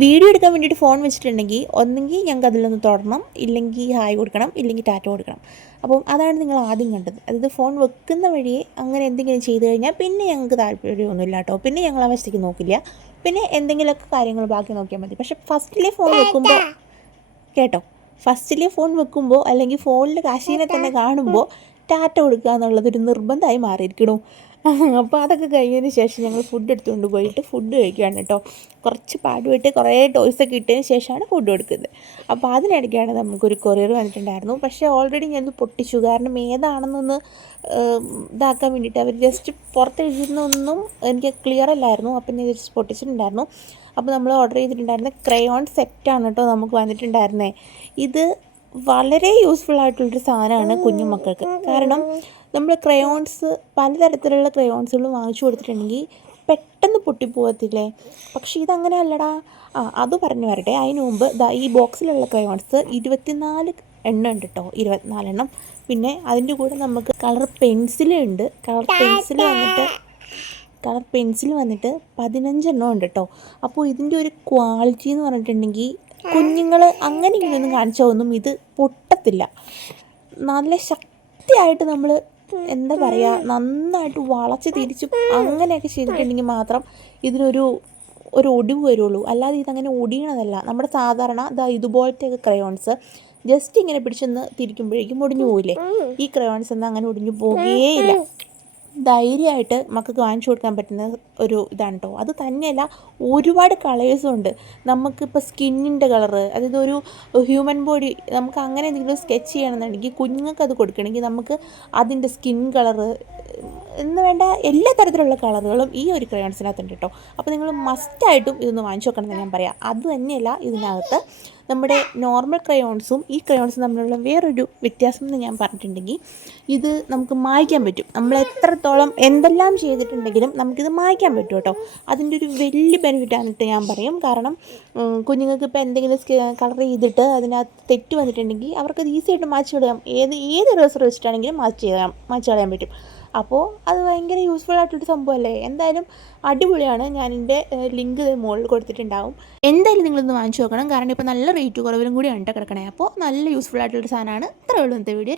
Video എടുക്കാൻ വേണ്ടിയിട്ട് phone വെച്ചിട്ടുണ്ടെങ്കിൽ ഒന്നെങ്കിൽ ഞങ്ങൾക്ക് അതിലൊന്ന് തൊടണം, ഇല്ലെങ്കിൽ ഹായ് കൊടുക്കണം, ഇല്ലെങ്കിൽ ടാറ്റ കൊടുക്കണം. അപ്പം അതാണ് നിങ്ങൾ ആദ്യം കണ്ടത്. അതായത് ഫോൺ വെക്കുന്ന വഴിയെ അങ്ങനെ എന്തെങ്കിലും ചെയ്തു കഴിഞ്ഞാൽ പിന്നെ ഞങ്ങൾക്ക് താല്പര്യമൊന്നുമില്ല കേട്ടോ. പിന്നെ ഞങ്ങൾ ആ വശത്തേക്ക് നോക്കില്ല. പിന്നെ എന്തെങ്കിലുമൊക്കെ കാര്യങ്ങൾ ബാക്കി നോക്കിയാൽ മതി. പക്ഷേ ഫസ്റ്റിലെ ഫോൺ വെക്കുമ്പോൾ കേട്ടോ, ഫസ്റ്റിലെ ഫോൺ വെക്കുമ്പോൾ അല്ലെങ്കിൽ ഫോണിൽ കാശീനെ തന്നെ കാണുമ്പോൾ ടാറ്റ കൊടുക്കുക എന്നുള്ളതൊരു നിർബന്ധമായി മാറിയിരിക്കണു. അപ്പോൾ അതൊക്കെ കഴിഞ്ഞതിന് ശേഷം ഞങ്ങൾ ഫുഡ് എടുത്തുകൊണ്ട് പോയിട്ട് ഫുഡ് കഴിക്കുകയാണ് കേട്ടോ. കുറച്ച് പാടുപെട്ട് കുറേ ടോയ്സൊക്കെ ഇട്ടതിന് ശേഷമാണ് ഫുഡ് കൊടുക്കുന്നത്. അപ്പോൾ അതിനിടയ്ക്കാണ് നമുക്കൊരു കൊറിയർ വന്നിട്ടുണ്ടായിരുന്നു. പക്ഷേ ഓൾറെഡി ഞാനത് പൊട്ടിച്ചു. കാരണം ഏതാണെന്നൊന്ന് ഇതാക്കാൻ വേണ്ടിയിട്ട് അവർ ജസ്റ്റ് പുറത്തെഴുതുന്നൊന്നും എനിക്ക് ക്ലിയർ അല്ലായിരുന്നു. അപ്പം ഞാൻ ജസ്റ്റ് പൊട്ടിച്ചിട്ടുണ്ടായിരുന്നു. അപ്പോൾ നമ്മൾ ഓർഡർ ചെയ്തിട്ടുണ്ടായിരുന്ന ക്രയോൺ സെറ്റാണ് കേട്ടോ നമുക്ക് വന്നിട്ടുണ്ടായിരുന്നത്. ഇത് വളരെ യൂസ്ഫുൾ ആയിട്ടുള്ളൊരു സാധനമാണ് കുഞ്ഞു മക്കൾക്ക്. കാരണം നമ്മൾ ക്രയോൺസ് പലതരത്തിലുള്ള ക്രയോൺസുകൾ വാങ്ങിച്ചു കൊടുത്തിട്ടുണ്ടെങ്കിൽ പെട്ടെന്ന് പൊട്ടിപ്പോകത്തില്ലേ. പക്ഷേ ഇതങ്ങനെ അല്ലടാ. അത് പറഞ്ഞു വരട്ടെ. അതിന് മുമ്പ് ഈ ബോക്സിലുള്ള ക്രയോൺസ് 24 എണ്ണം ഉണ്ട് കേട്ടോ. 24 എണ്ണം. പിന്നെ അതിൻ്റെ കൂടെ നമുക്ക് കളർ പെൻസിലുണ്ട്. കളർ പെൻസിൽ വന്നിട്ട് 15 എണ്ണം ഉണ്ട് കേട്ടോ. അപ്പോൾ ഇതിൻ്റെ ഒരു ക്വാളിറ്റി എന്ന് പറഞ്ഞിട്ടുണ്ടെങ്കിൽ കുഞ്ഞുങ്ങൾ അങ്ങനെ ഇങ്ങനെയൊന്നും കാണിച്ചാൽ ഇത് പൊട്ടത്തില്ല. നല്ല ശക്തിയായിട്ട് നമ്മൾ എന്താ പറയുക, നന്നായിട്ട് വളച്ച് തിരിച്ച് അങ്ങനെയൊക്കെ ചെയ്തിട്ടുണ്ടെങ്കിൽ മാത്രം ഇതിനൊരു ഒടിവ് വരുള്ളൂ. അല്ലാതെ ഇതങ്ങനെ ഒടിയണതല്ല. നമ്മുടെ സാധാരണ ഇതുപോലത്തെയൊക്കെ ക്രയോൺസ് ജസ്റ്റ് ഇങ്ങനെ പിടിച്ചൊന്ന് തിരിക്കുമ്പോഴേക്കും ഒടിഞ്ഞു പോവില്ലേ. ഈ ക്രയോൺസ് ഒന്നും അങ്ങനെ ഒടിഞ്ഞു പോവുകയില്ല. ധൈര്യമായിട്ട് മക്കൾക്ക് വാങ്ങിച്ചു കൊടുക്കാൻ പറ്റുന്ന ഒരു ഇതാണ് കേട്ടോ. അത് തന്നെയല്ല, ഒരുപാട് കളേഴ്സും ഉണ്ട്. നമുക്കിപ്പോൾ സ്കിന്നിൻ്റെ കളറ്, അതായത് ഒരു ഹ്യൂമൻ ബോഡി നമുക്ക് അങ്ങനെ എന്തെങ്കിലും സ്കെച്ച് ചെയ്യണമെന്നുണ്ടെങ്കിൽ കുഞ്ഞുങ്ങൾക്ക് അത് കൊടുക്കണമെങ്കിൽ നമുക്ക് അതിൻ്റെ സ്കിൻ കളറ് എന്ന് വേണ്ട എല്ലാ തരത്തിലുള്ള കളറുകളും ഈ ഒരു ക്രയോൺസിനകത്തുണ്ട് കേട്ടോ. അപ്പോൾ നിങ്ങൾ മസ്റ്റായിട്ടും ഇതൊന്ന് വാങ്ങിച്ചു വെക്കണമെന്ന് ഞാൻ പറയാം. അത് തന്നെയല്ല, ഇതിനകത്ത് നമ്മുടെ നോർമൽ ക്രയോൺസും ഈ ക്രയോൺസും തമ്മിലുള്ള വേറൊരു വ്യത്യാസം എന്ന് ഞാൻ പറഞ്ഞിട്ടുണ്ടെങ്കിൽ, ഇത് നമുക്ക് മായ്ക്കാൻ പറ്റും. നമ്മൾ എത്രത്തോളം എന്തെല്ലാം ചെയ്തിട്ടുണ്ടെങ്കിലും നമുക്കിത് മായ്ക്കാൻ പറ്റും കേട്ടോ. അതിൻ്റെ ഒരു വലിയ ബെനിഫിറ്റാണിട്ട് ഞാൻ പറയും. കാരണം കുഞ്ഞുങ്ങൾക്ക് ഇപ്പോൾ എന്തെങ്കിലും കളർ ചെയ്തിട്ട് അതിനകത്ത് തെറ്റ് വന്നിട്ടുണ്ടെങ്കിൽ അവർക്കത് ഈസിയായിട്ട് മായ്ച്ചു കളയാം. ഏത് റേസർ വെച്ചിട്ടാണെങ്കിലും മായ്ച്ചു കളയാൻ പറ്റും. അപ്പോൾ അത് ഭയങ്കര യൂസ്ഫുൾ ആയിട്ടൊരു സംഭവമല്ലേ. എന്തായാലും അടിപൊളിയാണ്. ഞാൻ എൻ്റെ ലിങ്ക് മുകളിൽ കൊടുത്തിട്ടുണ്ടാവും. എന്തായാലും നിങ്ങളൊന്ന് വാങ്ങിച്ചു നോക്കണം. കാരണം ഇപ്പോൾ നല്ല റേറ്റ് കുറവിലും കൂടിയാണ് കിടക്കണേ. അപ്പോൾ നല്ല യൂസ്ഫുൾ ആയിട്ടുള്ളൊരു സാധനമാണ്. ഇത്രയേ ഉള്ളൂ ഇന്നത്തെ വീഡിയോ.